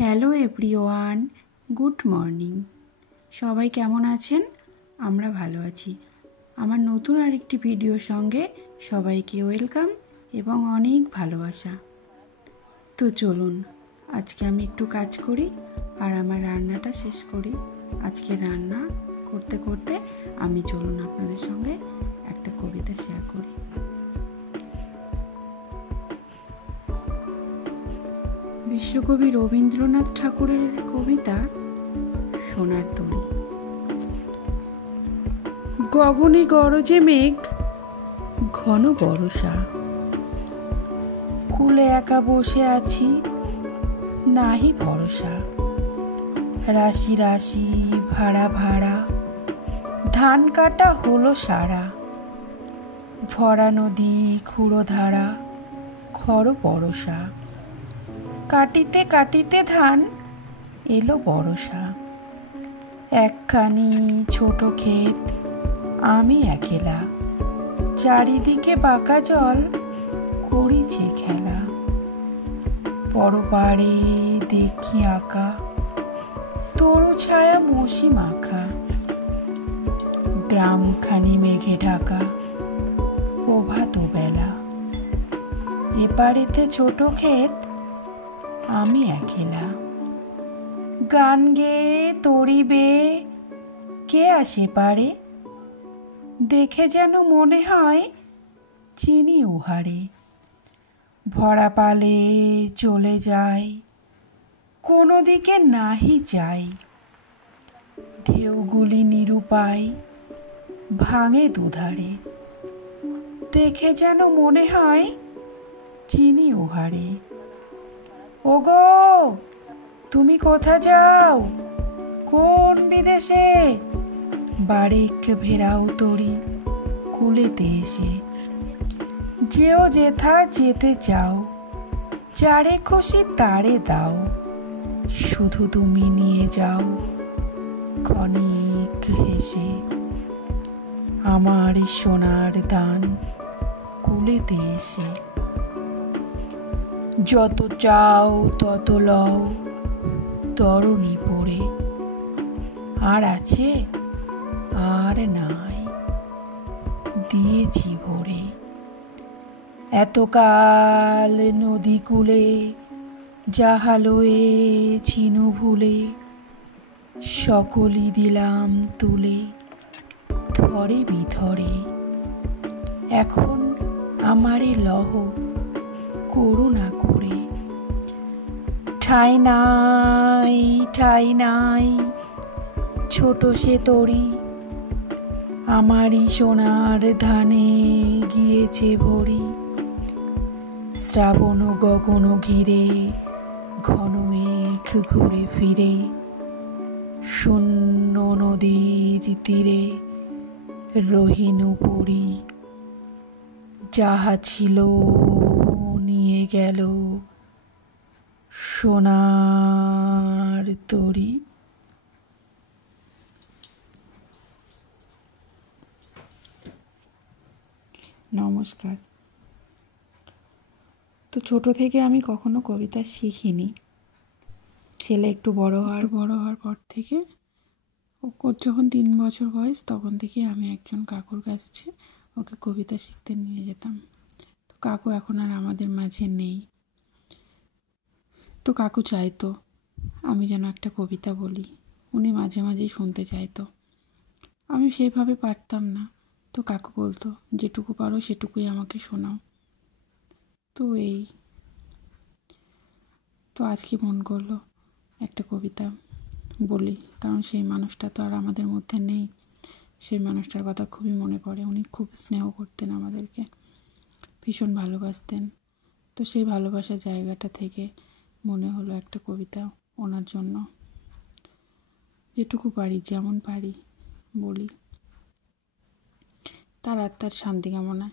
Hello everyone, good morning. সবাই কেমন আছেন? আমরা ভালো আছি। আমার নতুন আরেকটি ভিডিওর সঙ্গে সবাইকে ওয়েলকাম এবং অনেক ভালোবাসা। তো চলুন আজকে আমি একটু কাজ করি আর আমার রান্নাটা শেষ করি। আজকে রান্না করতে করতে আমি চলুন আপনাদের সঙ্গে একটা কবিতা শেয়ার করি। বিশ্বকবি রবীন্দ্রনাথ ঠাকুরের কবিতা সোনার তরী। গগনে গরজে মেঘ, ঘন বরষা, কুলে একা বসে আছি, নাহি ভরসা। রাশি রাশি ভাড়া ভাড়া, ধান কাটা হলো সারা। ভরা নদী খুঁড়ো ধারা, খর বরষা। কাটিতে কাটিতে ধান এলো বরষা। একখানি ছোট ক্ষেত, আমি একলা, চারিদিকে বাঁকা জল, করিছে খেলা। পরপারে দেখি আঁকা, তরু ছায়া মসি মাখা। গ্রামখানি মেঘে ঢাকা, প্রভাত বেলা। এপারেতে ছোট ক্ষেত, আমি একলা। গান গেয়ে তরি বেয়ে কে আসে পারে, দেখে যেন মনে হয় চিনি উহারে। ভরা পালে চলে যায়, কোনো দিকে নাহি যাই। ঢেউগুলি নিরুপায়, ভাঙে দুধারে। দেখে যেন মনে হয় চিনি উহারে। ওগো তুমি কোথা যাও, কোন বিদেশে? বারেক ভেরাও তরি কুলেতে এসে। যেও যেথা যেতে চাও, যারে খুশি তারে দাও। শুধু তুমি নিয়ে যাও ক্ষণিক হেসে। আমার সোনার দান কুলেতে এসে। যত চাও তত লও তরণী পড়ে। আর আছে আর নাই, দিয়েছি ভরে। এতকাল নদী কূলে যাহালয়ে ছিনু ভুলে। সকলই দিলাম তুলে ধরে বিধরে। এখন আমারে লহ করুণা করে। ঠাই নাই ঠাই নাই, ছোট সে তরি। আমারই সোনার ধানে গিয়েছে ভরি। শ্রাবণ গগন ঘিরে, ঘন মেঘ ঘুরে ফিরে। শূন্য নদীর তীরে রহিনু পড়ি। যাহা ছিল নিয়ে গেল সোনার তরী। নমস্কার। তো ছোট থেকে আমি কখনো কবিতা শিখিনি। ছেলে একটু বড় হওয়ার পর থেকে, ওর যখন 3 বছর বয়স তখন থেকে আমি একজন কাকুর কাছে ওকে কবিতা শিখতে নিয়ে যেতাম। তো কাকু এখন আর আমাদের মাঝে নেই। তো কাকু চাইতো আমি যেন একটা কবিতা বলি। উনি মাঝে মাঝেই শুনতে চাইতো। আমি সেইভাবে পারতাম না। তো কাকু বলতো, যেটুকু পারো সেটুকুই আমাকে শোনাও। তো তো আজকে মন করলো একটা কবিতা বলি, কারণ সেই মানুষটা তো আর আমাদের মধ্যে নেই। সেই মানুষটার কথা খুবই মনে পড়ে। উনি খুব স্নেহ করতেন আমাদেরকে, ভীষণ ভালোবাসতেন। তো সেই ভালোবাসার জায়গাটা থেকে মনে হলো একটা কবিতা ওনার জন্য, যেটুকু পারি যেমন পারি বলি। তার আত্মার শান্তি কামনা।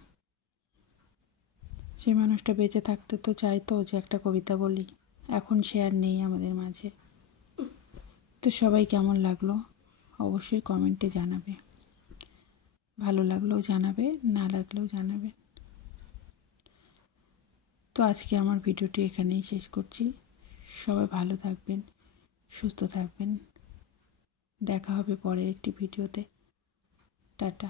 সেই মানুষটা বেঁচে থাকতে তো চাইতো যে একটা কবিতা বলি। এখন সে আর নেই আমাদের মাঝে। তো সবাই কেমন লাগলো অবশ্যই কমেন্টে জানাবে। ভালো লাগলেও জানাবে, না লাগলেও জানাবে। তো আজকে আমার ভিডিওটি এখানেই শেষ করছি। সবাই ভালো থাকবেন, সুস্থ থাকবেন। দেখা হবে পরের একটি ভিডিওতে। টাটা।